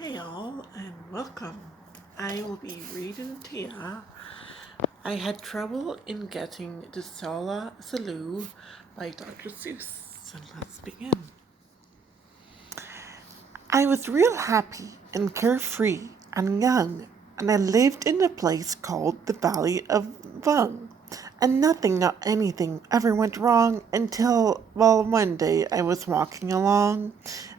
Hey all, and welcome. I will be reading to ya. I had trouble in getting to Solla, Sollew by Dr. Seuss. And let's begin. I was real happy and carefree and young, and I lived in a place called the Valley of Vung. And nothing, not anything, ever went wrong until, well, one day I was walking along,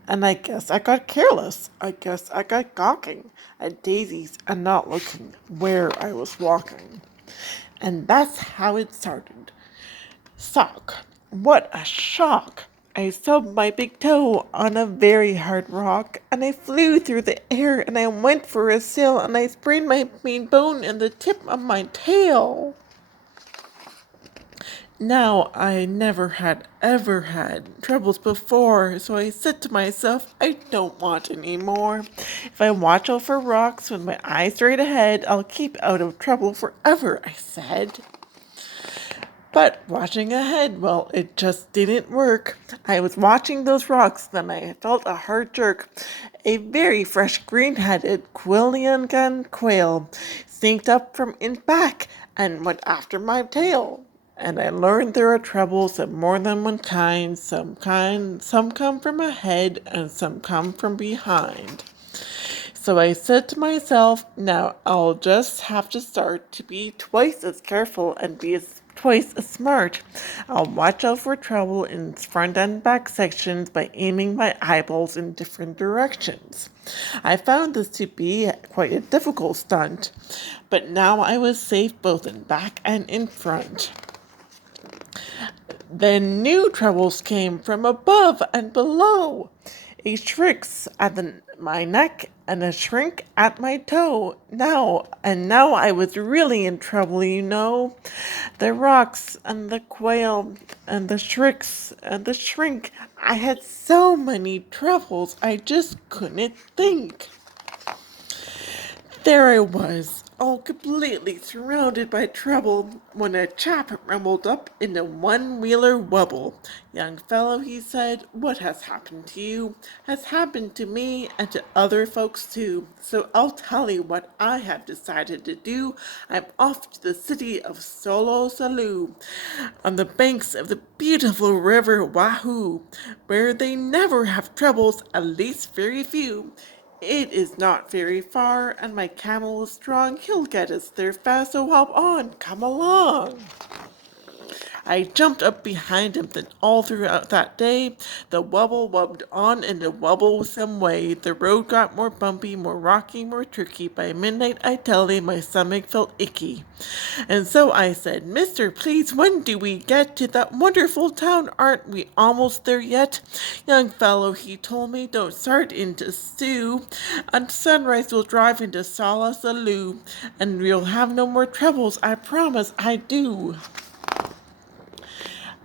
and I guess I got careless. I guess I got gawking at daisies and not looking where I was walking. And that's how it started. Sock. What a shock! I stubbed my big toe on a very hard rock, and I flew through the air, and I went for a sail, and I sprained my main bone in the tip of my tail. Now, I never had ever had troubles before, so I said to myself, I don't want any more. If I watch out for rocks with my eyes straight ahead, I'll keep out of trouble forever, I said. But watching ahead, well, it just didn't work. I was watching those rocks, then I felt a hard jerk. A very fresh green-headed Quillian quail sneaked up from in back and went after my tail. And I learned there are troubles of more than one kind. Some come from ahead and some come from behind. So I said to myself, now I'll just have to start to be twice as careful and be twice as smart. I'll watch out for trouble in front and back sections by aiming my eyeballs in different directions. I found this to be quite a difficult stunt, but now I was safe both in back and in front. Then new troubles came from above and below. A shrix at my neck and a shrink at my toe. Now I was really in trouble, you know. The rocks and the quail and the shrix and the shrink. I had so many troubles I just couldn't think. There I was, all completely surrounded by trouble, when a chap rumbled up in a one-wheeler wubble. Young fellow, he said, what has happened to you has happened to me and to other folks too. So I'll tell you what I have decided to do. I'm off to the city of Sollew, on the banks of the beautiful river Wahoo, where they never have troubles, at least very few. It is not very far, and my camel is strong. He'll get us there fast, so hop on, come along. I jumped up behind him, then all throughout that day, the wubble wubbed on in a wubblesome way. The road got more bumpy, more rocky, more tricky. By midnight, I tell you, my stomach felt icky. And so I said, Mister, please, when do we get to that wonderful town? Aren't we almost there yet? Young fellow, he told me, don't start into stew. At sunrise, we'll drive into Solla, and we'll have no more troubles. I promise, I do.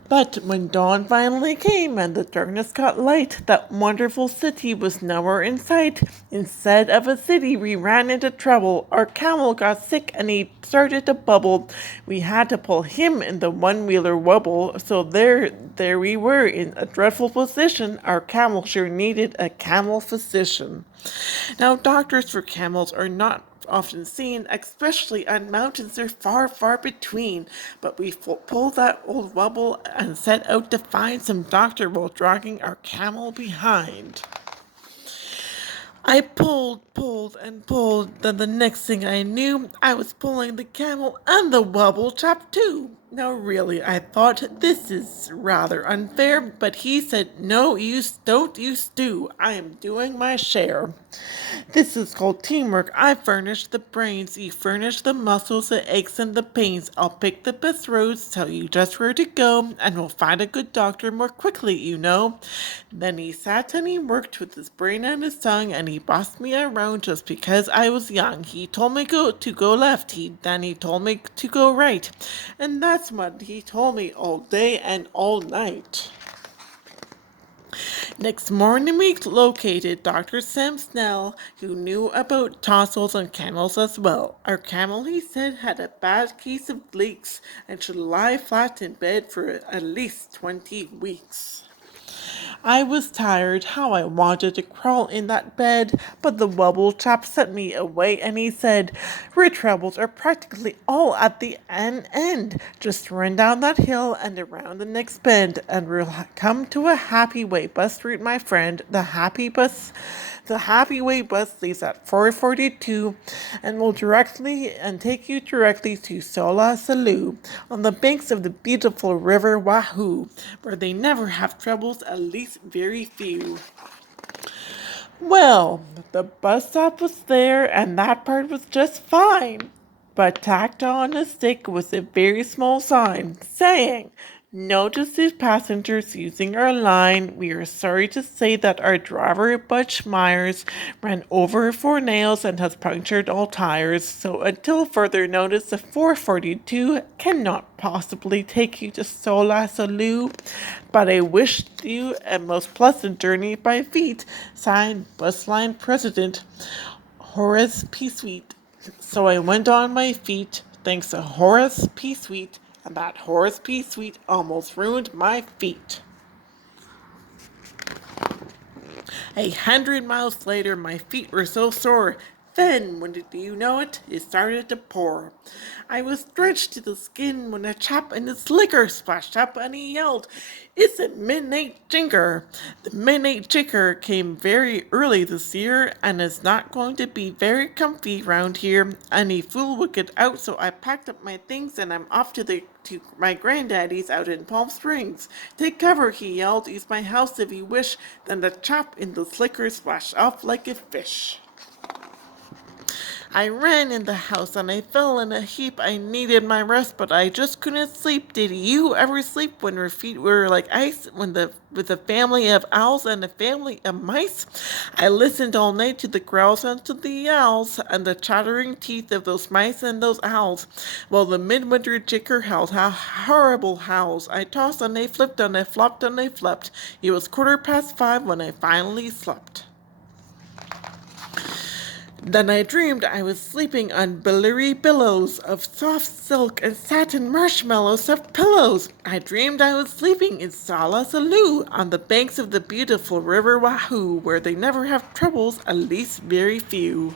But when dawn finally came and the darkness got light, that wonderful city was nowhere in sight. Instead of a city, we ran into trouble. Our camel got sick and he started to bubble. We had to pull him in the one-wheeler wobble. So there we were in a dreadful position. Our camel sure needed a camel physician. Now, doctors for camels are not often seen, especially on mountains. They're far, far between. But we pulled that old wobble and set out to find some doctor while dragging our camel behind. I pulled, and pulled. Then the next thing I knew, I was pulling the camel and the wobble chap too. Now really, I thought this is rather unfair, but he said, no, don't you stew. I am doing my share. This is called teamwork. I furnish the brains, you furnish the muscles, the aches, and the pains. I'll pick the best roads, tell you just where to go, and we'll find a good doctor more quickly, you know. Then he sat and he worked with his brain and his tongue, and he bossed me around just because I was young. He told me to go left, then he told me to go right, and that's what he told me all day and all night. Next morning we located Dr. Sam Snell, who knew about tonsils and camels as well. Our camel, he said, had a bad case of leaks and should lie flat in bed for at least 20 weeks. I was tired, how I wanted to crawl in that bed, but the wobble chap sent me away and he said, "Your troubles are practically all at the end. Just run down that hill and around the next bend, and we'll come to a happy way bus route, my friend. The happy way bus leaves at 4:42 and will take you directly to Solla, Sollew, on the banks of the beautiful river Wahoo, where they never have troubles, at least very few." Well, the bus stop was there, and that part was just fine. But tacked on a stick was a very small sign saying, "Notice to passengers using our line. We are sorry to say that our driver, Butch Myers, ran over 4 nails and has punctured all tires. So until further notice, the 442 cannot possibly take you to Solla, Sollew. But I wish you a most pleasant journey by feet. Signed, Bus Line President Horace P. Sweet." So I went on my feet, thanks to Horace P. Sweet, and that Horace P. Sweet almost ruined my feet. 100 miles later, my feet were so sore. Then, when did you know it, it started to pour. I was drenched to the skin when a chap in his liquor splashed up and he yelled, "It's a midnight jinker." The midnight jinker came very early this year and is not going to be very comfy round here. Any fool would get out, so I packed up my things and I'm off to my granddaddy's out in Palm Springs. "Take cover," he yelled. "Use my house if you wish." Then the chap in the liquor splashed off like a fish. I ran in the house and I fell in a heap. I needed my rest, but I just couldn't sleep. Did you ever sleep when your feet were like ice, with a family of owls and a family of mice? I listened all night to the growls and to the yowls and the chattering teeth of those mice and those owls. Well, the midwinter jicker howled horrible howls. I tossed and I flipped and I flopped and I flept. It was 5:15 when I finally slept. Then I dreamed I was sleeping on billowy billows of soft silk and satin marshmallows of pillows. I dreamed I was sleeping in Solla, Sollew, on the banks of the beautiful river Wahoo, where they never have troubles, at least very few.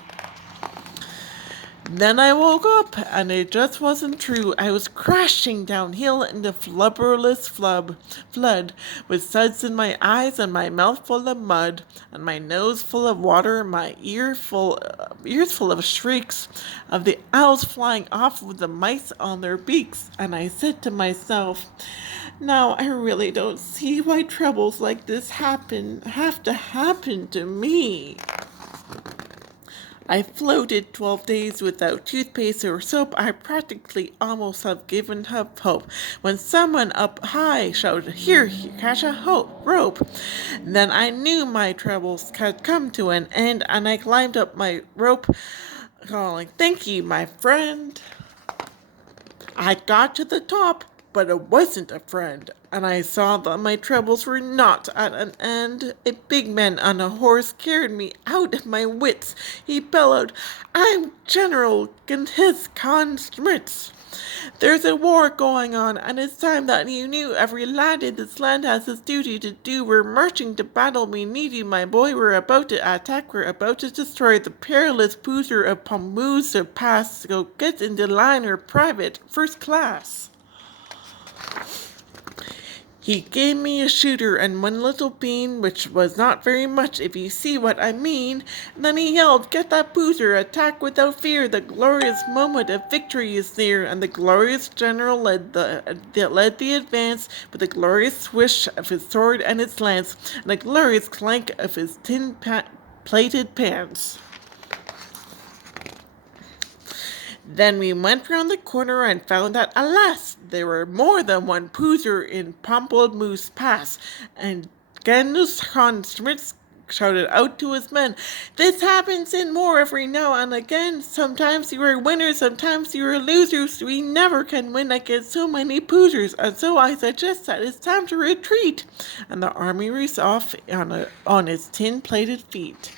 Then I woke up, and it just wasn't true. I was crashing downhill in the flubberless flood, with suds in my eyes and my mouth full of mud, and my nose full of water, and my ears full of shrieks of the owls flying off with the mice on their beaks. And I said to myself, "Now I really don't see why troubles like this have to happen to me." I floated 12 days without toothpaste or soap. I practically almost have given up hope when someone up high shouted, "Here, catch a rope." Then I knew my troubles had come to an end, and I climbed up my rope, calling, "Thank you, my friend." I got to the top, but it wasn't a friend, and I saw that my troubles were not at an end. A big man on a horse carried me out of my wits. He bellowed, "I'm General Genghis Khan Schmitz. There's a war going on, and it's time that you knew. Every lad in this land has his duty to do. We're marching to battle. We need you, my boy. We're about to attack. We're about to destroy the perilous boozer of Pomuz to pass. So get into line or private, first class." He gave me a shooter and one little bean, which was not very much if you see what I mean. And then he yelled, "Get that boozer, attack without fear. The glorious moment of victory is near." And the glorious general led the advance with a glorious swish of his sword and its lance, and a glorious clank of his plated pants. Then we went round the corner and found that, alas, there were more than one Poozer in Pamplemousse Pass, and Genghis Khan Schmitz shouted out to his men, "This happens in war every now and again. Sometimes you are winners, sometimes you are losers. We never can win against so many Poozers, and so I suggest that it's time to retreat." And the army raced off on its tin-plated feet.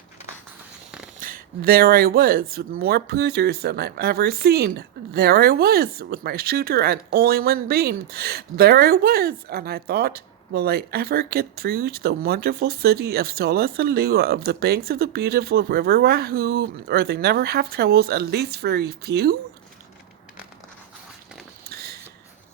There I was, with more Poozers than I've ever seen. There I was, with my shooter and only one bean. There I was, and I thought, will I ever get through to the wonderful city of Sollew of the banks of the beautiful river Wahoo, or they never have troubles, at least very few?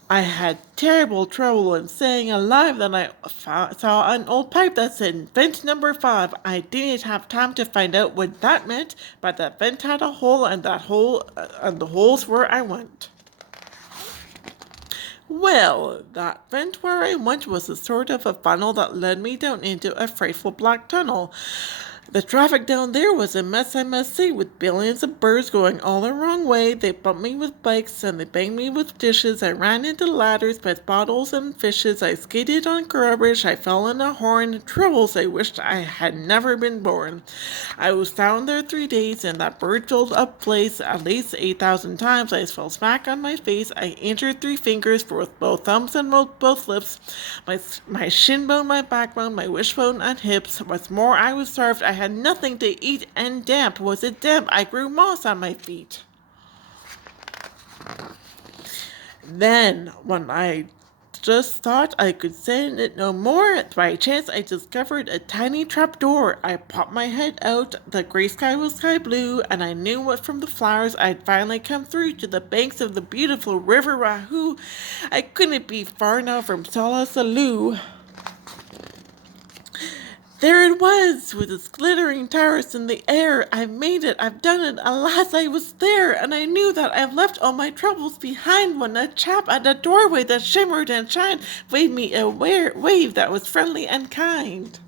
I had terrible trouble in staying alive. Then I saw an old pipe that said vent number 5. I didn't have time to find out what that meant, but that vent had a hole, and and the hole's where I went. Well, that vent where I went was a sort of a funnel that led me down into a frightful black tunnel. The traffic down there was a mess, I must say, with billions of birds going all the wrong way. They bumped me with bikes and they banged me with dishes. I ran into ladders with bottles and fishes. I skated on garbage. I fell in a horn. Troubles I wished I had never been born. I was down there 3 days in that bird-filled up place at least 8,000 times. I fell smack on my face. I injured 3 fingers for both thumbs and both lips. My shin bone, my backbone, my wishbone, and hips. What's more, I was starved. I had nothing to eat, and damp was it damp. I grew moss on my feet. Then, when I just thought I could stand it no more, by chance I discovered a tiny trap door. I popped my head out. The gray sky was sky blue, and I knew what from the flowers I'd finally come through to the banks of the beautiful river Wahoo. I couldn't be far now from Sollew. There it was, with its glittering towers in the air. I've made it, I've done it, alas, I was there, and I knew that I've left all my troubles behind when a chap at a doorway that shimmered and shined waved me a wave that was friendly and kind.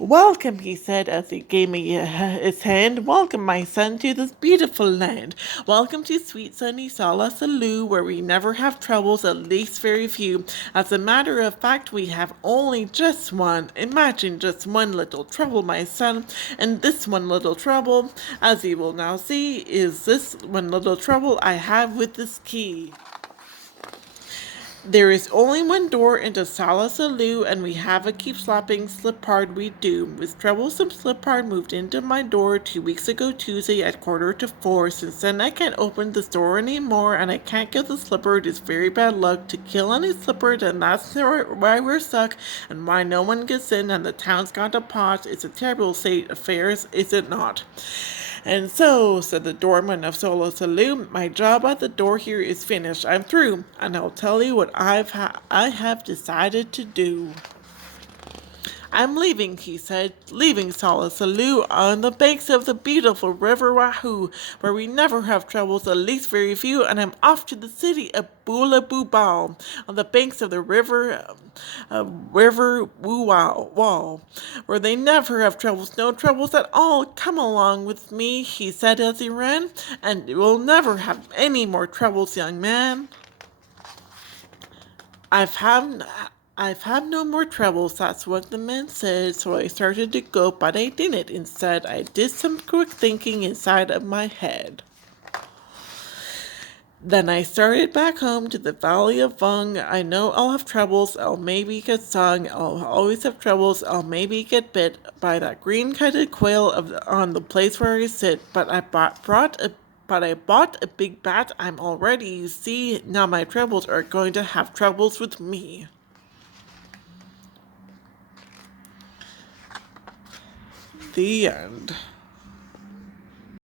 Welcome, he said as he gave me his hand. Welcome, my son, to this beautiful land. Welcome to sweet sunny Sollew, where we never have troubles, at least very few. As a matter of fact, we have only just one. Imagine just one little trouble, my son. And this one little trouble, as you will now see, is this one little trouble I have with this key. There is only one door into Sollew, and we have a keep slapping slip-hard we do. With troublesome slip-hard moved into my door 2 weeks ago Tuesday at 3:45. Since then I can't open this door anymore, and I can't get the slipper. It is very bad luck to kill any slipper, and that's why we're stuck, and why no one gets in, and the town's got a pot. It's a terrible state of affairs, is it not? And so, said the doorman of Sollew, my job at the door here is finished. I'm through, and I'll tell you what I have decided to do. I'm leaving, he said, leaving Sollew on the banks of the beautiful river Wahoo, where we never have troubles, at least very few, and I'm off to the city of Boolaboo on the banks of the river Woo-Wow, where they never have troubles, no troubles at all. Come along with me, he said as he ran, and we'll never have any more troubles, young man. I've had no more troubles, that's what the man said, so I started to go, but I didn't. Instead, I did some quick thinking inside of my head. Then I started back home to the Valley of Vung. I know I'll have troubles, I'll maybe get stung, I'll always have troubles, I'll maybe get bit by that green-coated quail on the place where I sit, but I bought a big bat. I'm all ready, you see. Now my troubles are going to have troubles with me. The end.